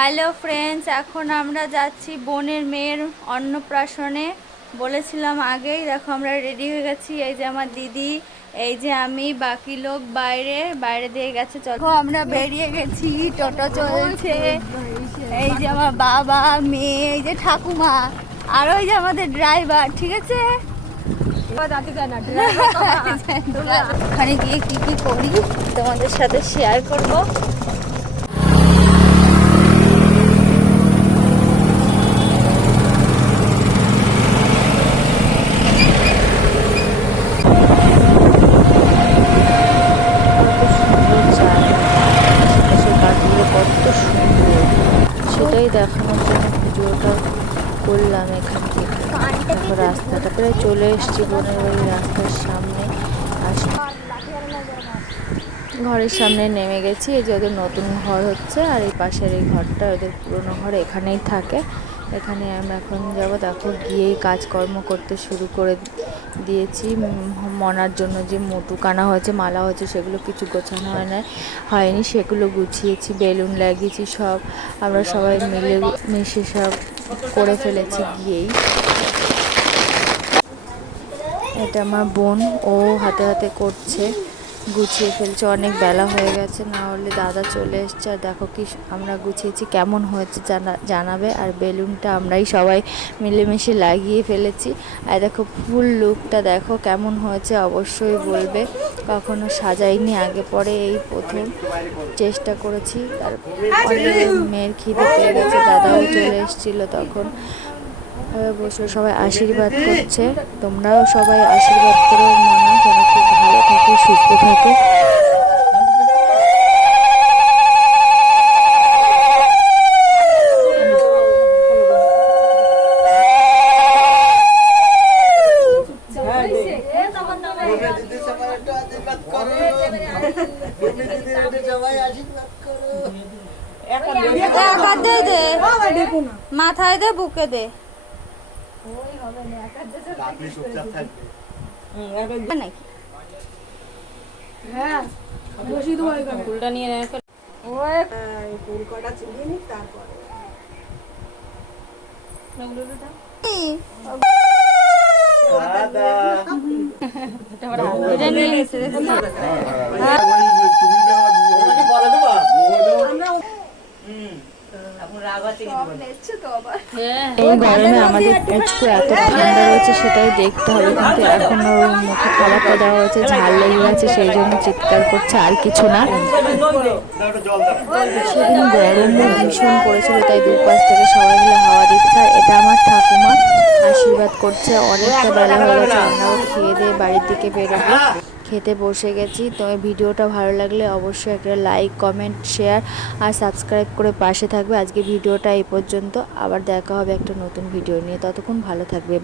Hello friends, এখন আমরা যাচ্ছি বোনের মেয়ের অন্নপ্রাশনে। বলেছিলাম আগেই। দেখো আমরা রেডি হয়ে গেছি। এই যে আমার দিদি, এই যে আমি, বাকি লোক বাইরে বাইরে দিয়ে গেছে। চলো আমরা বেরিয়ে গেছি, টোটো চলছে। এই যে আমার বাবা, মেয়ে, এই যে ঠাকুমা, আর ওই যে আমাদের ড্রাইভার। ঠিক আছে, ওখানে গিয়ে কি কি করি তোমাদের সাথে শেয়ার করবো। সেটাই দেখানোর জন্য ভিডিওটা করলাম এখান থেকে। দেখো রাস্তাটা প্রায় চলে এসেছি বোনের বাড়ির রাস্তার সামনে। ঘরের সামনে নেমে গেছি। এই যে ওদের নতুন ঘর হচ্ছে, আর এই পাশের এই ঘরটা ওদের পুরোনো ঘর, এখানেই থাকে। এখানে আমরা এখন যাবো। দেখো গিয়েই কাজকর্ম করতে শুরু করে দিয়েছি। মনার জন্য যে মুটুক আনা হয়েছে, মালা হয়েছে, সেগুলো কিছু গোছানো হয়নি, সেগুলো গুছিয়েছি, বেলুন লাগিয়েছি, সব আমরা সবাই মিলে মিশে সব করে ফেলেছি গিয়েই। এটা আমার বোন, ও হাতে হাতে করছে, গুছিয়ে ফেলছে। অনেক বেলা হয়ে গেছে, না হলে দাদা চলে এসছে। আর দেখো কি আমরা গুছিয়েছি, কেমন হয়েছে জানাবে। আর বেলুনটা আমরাই সবাই মিলেমিশে লাগিয়ে ফেলেছি। আর দেখো ফুল লুকটা দেখো কেমন হয়েছে, অবশ্যই বলবে। কখনো সাজাইনি আগে পরে, এই প্রথম চেষ্টা করেছি। তারপরে মেয়ের খিদে পেয়ে গেছে, দাদাও চলে এসেছিলো তখন। বসে সবাই আশীর্বাদ করছে। তোমরাও সবাই আশীর্বাদ করো মনা যেন খুব ভালো থাকে, সুস্থ থাকে। মাথায় দে, বুকে দে, ফুলটা নিয়ে ফুল কটা চিনিয়ে নি, তারপরে এই গরমে আমাদের পুচকু এত ঠান্ডা রয়েছে সেটাই দেখতে হবে। কিন্তু এখন ওর মুখে খাবারটা দেওয়া হয়েছে, ঝাল লেগে গেছে, সেই জন্য চিৎকার করছে, আর কিছু না। সেদিন গরমও ভীষণ পড়েছিল, তাই দুপাশ থেকে সবাই মিলে হাওয়া দিচ্ছে। আর এটা আমার ঠাকুমা আশীর্বাদ করছে। অনেকটা বেলা হয়ে গেছে, আমরাও খেয়ে দিয়ে বাড়ির দিকে বেরোবো। খেতে বসে গেছি। তো এই ভিডিওটা ভালো লাগলে অবশ্যই একটা লাইক, কমেন্ট, শেয়ার আর সাবস্ক্রাইব করে পাশে থাকবে। আজকে ভিডিওটা এই পর্যন্ত, আবার দেখা হবে একটা নতুন ভিডিও নিয়ে। ততক্ষণ ভালো থাকবে।